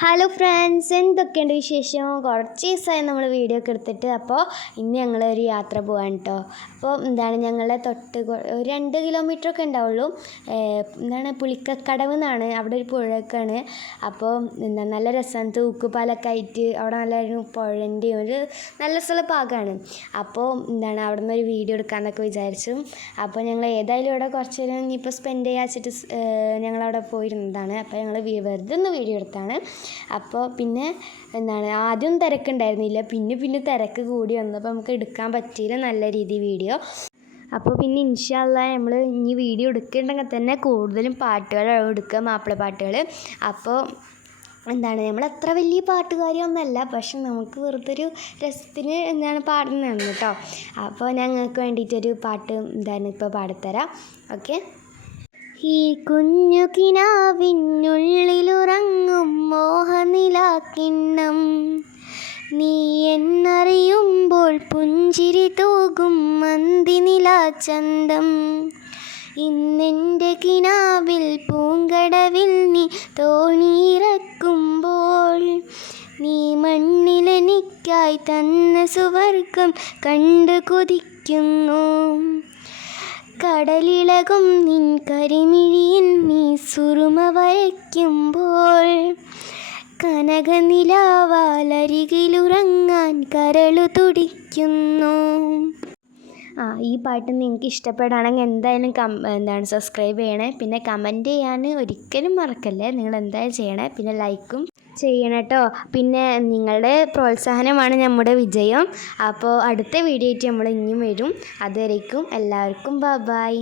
Hello friends എന്തൊക്കെയുണ്ട് വിശേഷം? കുറച്ച് ദിവസമായി നമ്മൾ വീഡിയോ ഒക്കെ എടുത്തിട്ട് അപ്പോൾ ഇന്ന് ഞങ്ങൾ ഒരു യാത്ര പോകാൻ കേട്ടോ അപ്പോൾ എന്താണ് ഞങ്ങളെ തൊട്ട് ഒരു രണ്ട് കിലോമീറ്റർ ഒക്കെ ഉണ്ടാവുള്ളൂ. എന്താണ് പുളിക്കക്കടവ് എന്നാണ്. അവിടെ ഒരു പുഴയൊക്കെയാണ്. അപ്പോൾ എന്താ നല്ല രസമാണ്. തൂക്കുപാലൊക്കെ ആയിട്ട് അവിടെ നല്ലൊരു പുഴന്റെ ഒരു നല്ല സ്ഥല ഭാഗമാണ്. അപ്പോൾ എന്താണ് അവിടെ നിന്ന് ഒരു വീഡിയോ എടുക്കാമെന്നൊക്കെ വിചാരിച്ചു. അപ്പോൾ ഞങ്ങൾ ഏതായാലും ഇവിടെ കുറച്ച് നേരം ഇനിയിപ്പോൾ സ്പെൻഡ് ചെയ്യാച്ചിട്ട് ഞങ്ങളവിടെ പോയിരുന്നതാണ്. അപ്പോൾ ഞങ്ങൾ വെറുതെ ഒന്ന് വീഡിയോ എടുത്താണ്. അപ്പോൾ പിന്നെ എന്താണ് ആദ്യം തിരക്കുണ്ടായിരുന്നില്ല. പിന്നെ പിന്നെ തിരക്ക് കൂടി വന്നപ്പോൾ നമുക്ക് എടുക്കാൻ പറ്റിയില്ല നല്ല രീതി വീഡിയോ. അപ്പോൾ പിന്നെ ഇൻഷാല്ല നമ്മൾ ഇനി വീഡിയോ എടുക്കുന്നുണ്ടെങ്കിൽ തന്നെ കൂടുതലും പാട്ടുകളാണ് എടുക്കുക മാപ്പിള പാട്ടുകൾ. അപ്പോൾ എന്താണ് നമ്മൾ അത്ര വലിയ പാട്ടുകാരിയൊന്നുമല്ല. പക്ഷെ നമുക്ക് വെറുതെ ഒരു രസത്തിന് എന്താണ് പാടുന്നതാണ് കേട്ടോ. അപ്പോൾ ഞങ്ങൾക്ക് വേണ്ടിയിട്ടൊരു പാട്ട് എന്താണ് ഇപ്പോൾ പാടിത്തരാം. ഓക്കെ. ഈ കുഞ്ഞു കിനാവിനുള്ളിലുറങ്ങും പുഞ്ചിരി തൂകും മന്തിനിലാചന്തം ഇന്നെന്റെ കിനാവിൽ പൂങ്കടവിൽ നീ തോണിയിറക്കുമ്പോൾ നീ മണ്ണിലെനിക്കായി തന്ന സുവർഗം കണ്ടു കൊതിക്കുന്നു. കടലിളകും നിൻ കരിമിഴിയിൽ നീ സുറുമ വരയ്ക്കുമ്പോൾ കനകനിലാവാലരികിലുറങ്ങാൻ കരളു തുടിക്കുന്നു. ആ ഈ പാട്ട് നിങ്ങൾക്ക് ഇഷ്ടപ്പെടുകയാണെങ്കിൽ എന്തായാലും കം എന്താണ് സബ്സ്ക്രൈബ് ചെയ്യണേ. പിന്നെ കമന്റ് ചെയ്യാൻ ഒരിക്കലും മറക്കല്ലേ? നിങ്ങൾ എന്തായാലും ചെയ്യണേ. പിന്നെ ലൈക്കും ചെയ്യണം കേട്ടോ. പിന്നെ നിങ്ങളുടെ പ്രോത്സാഹനമാണ് നമ്മുടെ വിജയം. അപ്പോൾ അടുത്ത വീഡിയോ ആയിട്ട് നമ്മൾ ഇനിയും വരും. അതുവരേക്കും എല്ലാവർക്കും ബ ബായ്